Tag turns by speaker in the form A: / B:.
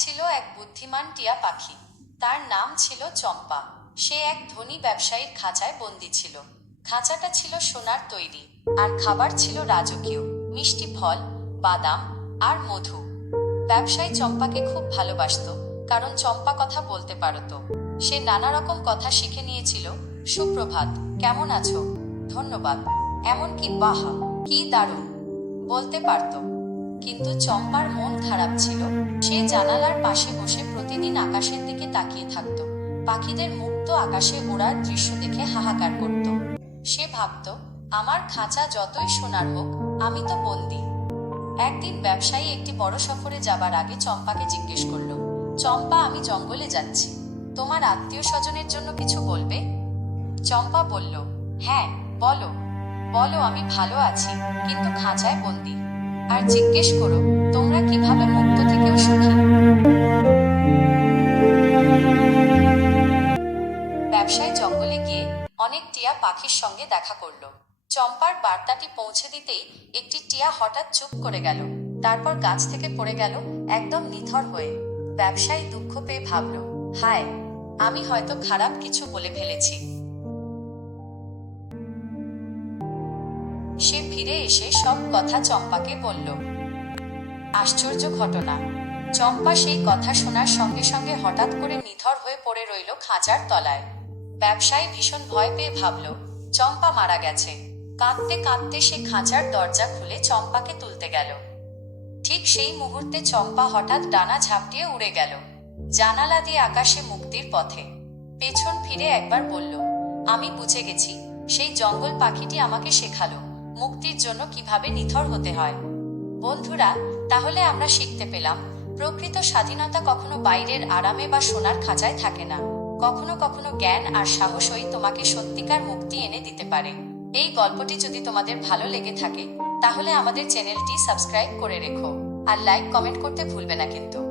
A: ছিল এক বুদ্ধিমান টিয়া পাখি। তার নাম ছিল চম্পা। সে এক ধনী ব্যবসায়ীর খাঁচায় বন্দি ছিল। খাঁচাটা ছিল সোনার তৈরি আর খাবার ছিল রাজকীয়। মিষ্টি ফল, বাদাম আর মধু। ব্যবসায়ী চম্পাকে খুব ভালোবাসত, কারণ চম্পা কথা বলতে পারত। সে নানা রকম কথা শিখে নিয়েছিল। সুপ্রভাত, কেমন আছো? ধন্যবাদ। এমনকি, বাহা, কি দারুণ। বলতে পারতো। কিন্তু চম্পার মন খারাপ ছিল। সে জানালার পাশে বসে প্রতিদিন আকাশের দিকে তাকিয়ে থাকত। পাখিদের মুক্ত আকাশে ওড়ার দৃশ্য দেখে হাহাকার করত। সে ভাবত, আমার খাঁচা যতই সোনার হোক, আমি তো বন্দি। একদিন ব্যবসায়ী একটি বড় সফরে যাবার আগে চম্পাকে জিজ্ঞেস করল, চম্পা, আমি জঙ্গলে যাচ্ছি। তোমার আত্মীয় স্বজনের জন্য কিছু বলবে? চম্পা বলল হ্যাঁ বলো। বলো, আমি ভালো আছি, কিন্তু খাঁচায় বন্দি। আর জিজ্ঞেস করো, তোমরা কীভাবে মুক্ত থেকেও সুখী? ব্যবসায় জঙ্গলে গিয়ে অনেক টিয়া পাখির সঙ্গে দেখা করল। চম্পার বার্তাটি পৌঁছে দিতেই একটি টিয়া হঠাৎ চুপ করে গেল। তারপর গাছ থেকে পড়ে গেল একদম নিথর হয়ে। ব্যবসায়ী দুঃখ পেয়ে ভাবল, হায়, আমি হয়তো খারাপ কিছু বলে ফেলেছি। ফিরে এসে সব কথা চম্পাকে বলল, আশ্চর্য ঘটনা। চম্পা সেই কথা শোনার সঙ্গে সঙ্গে হঠাৎ করে নিথর হয়ে পড়ে রইল খাঁচার তলায়। ব্যবসায়ী ভীষণ ভয় পেয়ে ভাবল, চম্পা মারা গেছে। কাঁদতে কাঁদতে সে খাঁচার দরজা খুলে চম্পাকে তুলতে গেল। ঠিক সেই মুহূর্তে চম্পা হঠাৎ ডানা ঝাপটিয়ে উড়ে গেল, জানালা দিয়ে আকাশে মুক্তির পথে। পেছন ফিরে একবার বলল, আমি বুঝে গেছি, সেই জঙ্গল পাখিটি আমাকে শেখালো। মুক্তির জন্য কীভাবে নিথর হতে হয়? বন্ধুরা, তাহলে আমরা শিখতে পেলাম, প্রকৃত স্বাধীনতা কখনো বাইরের আরামে বা সোনার খাঁচায় থাকে না। কখনো কখনো জ্ঞান আর সাহসই তোমাকে সত্যিকার মুক্তি এনে দিতে পারে। এই গল্পটি যদি তোমাদের ভালো লেগে থাকে, তাহলে আমাদের চ্যানেলটি সাবস্ক্রাইব করে রেখো। আর লাইক, কমেন্ট করতে ভুলবে না কিন্তু।